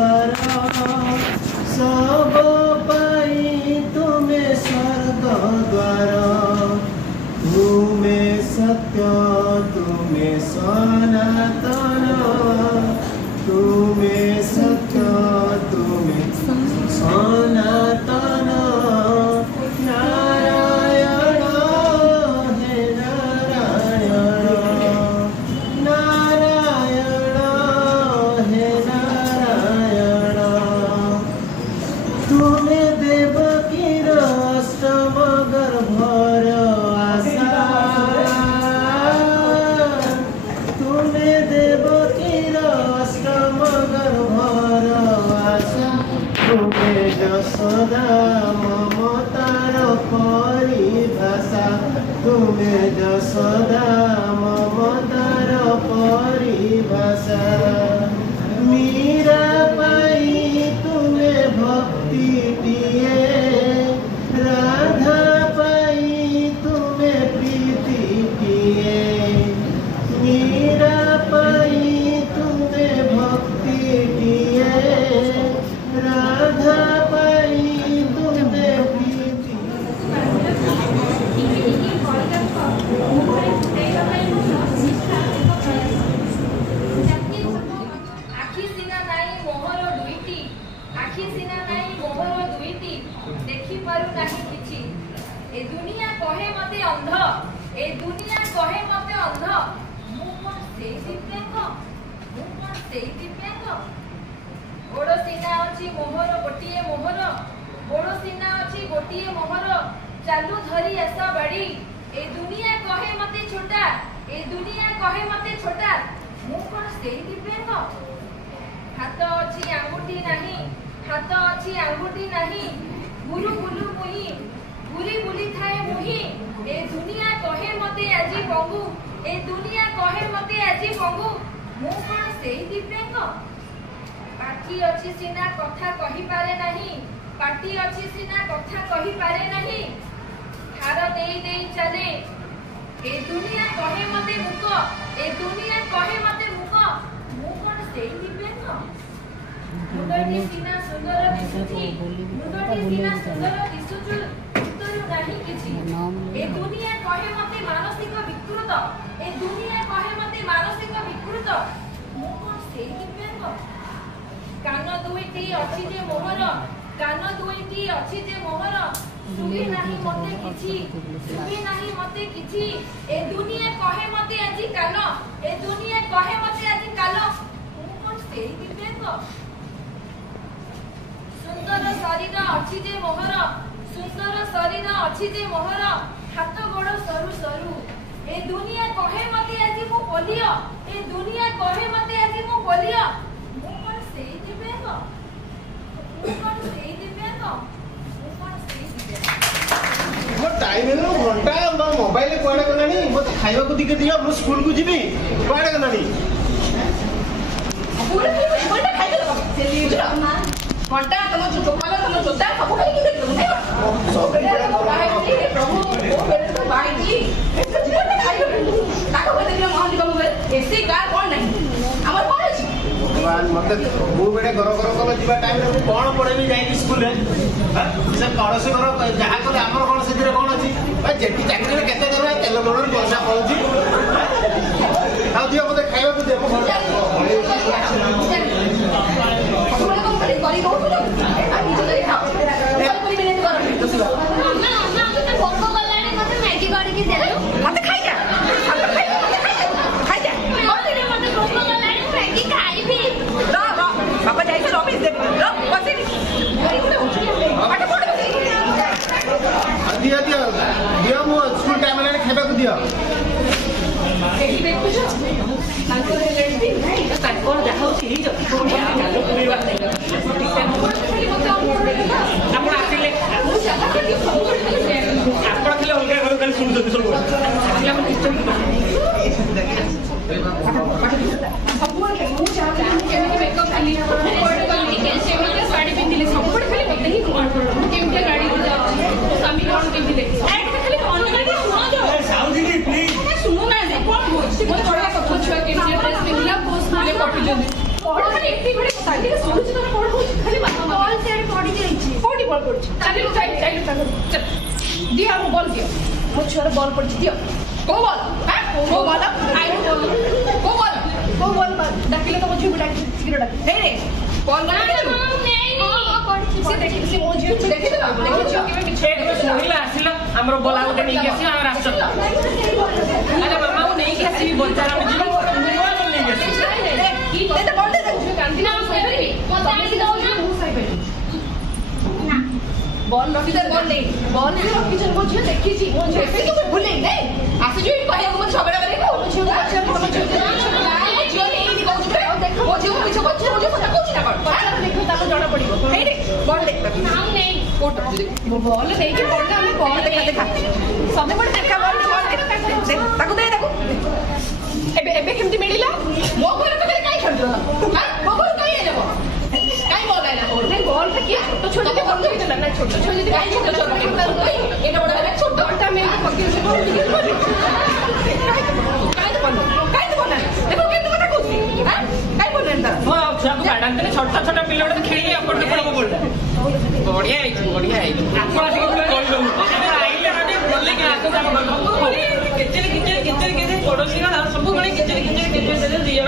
द्वार सब पाई तुमे स्वर्ग द्वार तुमे सत्य तुमे सनातन तुमे सत्य तुमे सनातन नारायण हे नारायण नारायण हे नारायण तुमे देवकीर अष्टम गर्भर आशा तुमे देवकीर अष्टम गर्भर आशा तुमे यशोदा ममतार परिभाषा तुमे यशोदा ममतार परिभाषा मीरा पाई तुमे भक्ति दिए राधा पाई तुमे प्रीति दिए मीरा पाई तुमे भक्ति दिए राधा पाई तुमे प्रीति आखि सिना नाई मोहर दुईटी आखि सिना नाई मोहर दुईटी देखि पारु नाही किछि ए दुनिया कहे मते अंध ए दुनिया कहे मते अंध मु कोन सेई दिव्यांग मु कोन सेई दिव्यांग ओडो सिना अछि मोहर गोटिए मोहर ओडो सिना अछि गोटिए मोहर चालू धरी आसा बाड़ी ए दुनिया कहे मते छोटा ए दुनिया कहे मते छोटा मु कोन सेई दिव्यांग हाथ अछि आंगुठी नाही हाथ अछि आंगुठी नाही गुरु गुरु मुही बुली बुली थाए मुही ए दुनिया कहे मते आजी पंगु ए दुनिया कहे मते आजी पंगु मु कोन सेई दिव्यांग पाटी अछि सिना कथा कहि पारे नाही पाटी अछि सिना कथा कहि पारे नाही हार देई देई चले ए दुनिया कहे मते मुक ए दुनिया कहे मते मुक मु कोन सेई दिव्यांग मुंडटी सिना सुंदर दिसुछि मुंडटी सिना सुंदर दिसुछु उतरु नाही किछि ए दुनिया कहे मते मानसिक विकृत ए दुनिया कहे मते मानसिक विकृत मु कोन सेई दिव्यांग कान दुईटी अछि जे मोहर कान दुईटी अछि जे मोहर सुबी नाही मते किछि सुबी नाही मते किछि ए दुनिया कहे मते आजि काल ए दुनिया कहे मते आजि काल मु कोन सेई दिव्यांग सुंदर शरीर अछि जे मोहर सुंदर शरीर अछि जे मोहर हाथ गोड़ सरू सरू ए दुनिया कहे मते आजि मु पोलियो ए दुनिया कहे मते आजि मु पोलियो मु कोन सेई दिव्यांग मु कोन सेई दिव्यांग मु कोन सेई दिव्यांग मो टाइम हेलो घंटा मोबाइल कुआडे गलानी मते खाइबा को दिके दियो मो स्कूल को जीवी कुआडे गलानी पूरे घंटा खाइ दे चली बुझला घंटा तम जो चोपाला तम जोता सब खाइ कि देखो नहीं सब बाई प्रभु ओ बेरे तो बाई जी एसे जीवन खाइ ताको बते दियो मोहन जी बाबू एसी कार कोन नहीं हमर कोन अछि भगवान मते मु बेडे घर घर को जीवा टाइम रे कोन पढेबी जाई स्कूल रे से पड़ोसी घर जहा को हमर कोन से दिरे कोन अछि भाई जेटी चाकरी रे केते दरवा तेल लोडर पैसा पहुंची आ दियो मते खाइबा को देबो करी कहू आ निज करी खाओ करी मिनिट कर मामा मामा मते भोक गलानी मते मैगी करी के देलो मते खाइ जा खाइ जा मते मते भोक गलानी मैगी खाइबी रा रा बाबा जाई से ऑफिस दे रा बसे करी कोन होची पाठ पढ दियो दियो दियो मो स्कूल टाइम रे खाइबा को दियो एही देखु छ ताको लेडी नहीं ताको जा होची ही जो चालू पुरीवा नहीं आपण आसिले आपण खले अलगा घर खाली सुन दे सब आसिला मन किछ सब मु चाहते के मेकअप खाली कोड करनी के सेमते साड़ी पिंदिले सब पड़ खाली मते ही कोन केमते गाड़ी रे जाउची स्वामी कोन केमते देखि ऐट खाली ऑन गाड़ी सुनो जो साउंड दी प्लीज सुनो ना जे कोन होची कोन छोड़ा सब छुआ के ड्रेस पिंदिला पोस्ट में फोटो जो पढ़ खाली एती बड़े साड़ी सुनो छुआर बॉल पड़ दियो को बॉल हां को बॉल आई को बॉल डाकिले तो मुझे डाक शीघ्र डाक हे रे बॉल ना नहीं से देखि से मो झियो देखि तो देखि झियो केबे किछे महिला आसिला हमरो बोला उठे नहीं गेसी हम रास्ता अरे मामा वो नहीं गेसी बोलता हम जीवन नहीं गेसी दे दे बॉल दे दे कांदी ना सेबरी मत आसी दो ना मु साइ पे ना बॉल रखी दे बॉल नहीं बॉल भी रखी चल मो झियो देखि छी मो झियो से के भूले नहीं आसी जो कहया को मत झगड़ा करे को मो झियो को अच्छा मो झियो झियो नहीं कहू छे देखो मो झियो किछ को मो झियो कहू छी ना बॉल देखो ताको जणा पड़िबो हे रे बॉल देख नाम नहीं कोट बॉल नहीं के बॉल हमें बॉल देखा सब बड़ देखा बॉल दे ताको दे ताको एबे एबे केमती मिलिला मो घर तो काई खेलतो हां मो घर काई आइले काई बॉल आइला नहीं बॉल का की छोटो छोटो के बॉल देला ना छोटो छोटो यदि काई छोटो छोटो एटा बड़ा है छोटो बड़ा में पक्की से बॉल दिखे काई तो बॉल देखो के तो कथा कहू हां काई बॉल एंता वो सब गार्डन में छोटा छोटा पिल्ला तो खेली अपन के पड़ो बोल बढ़िया है आपन से कोई लोग अरे आइले आके बोलले के आको जाको किचन पड़ोसी का सब बड़े किचन दे दिया